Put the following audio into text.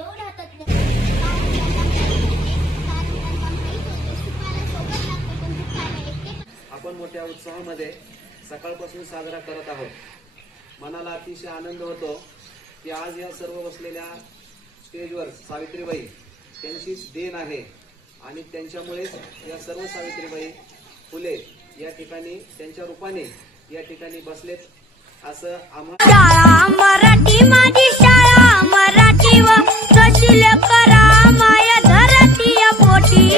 एवढा तज्ञ कारण त्यांना माहित होतं शिकायला सोबत लागतं पण शिकायला एकटे. आपण मोठ्या उत्साहामध्ये सकाळपासून साजरा करत आहोत। मनाला अतिशय आनंद होतो की आज या सर्व बसलेल्या स्टेजवर सावित्रीबाई त्यांचीच देण आहे आणि त्यांच्यामुळेच या सर्व सावित्रीबाई फुले या ठिकाणी त्यांच्या रूपाने या ठिकाणी बसलेत असं शाळा मराठी माझी शाळा मराठी व कशी करा माया धरती पोटी।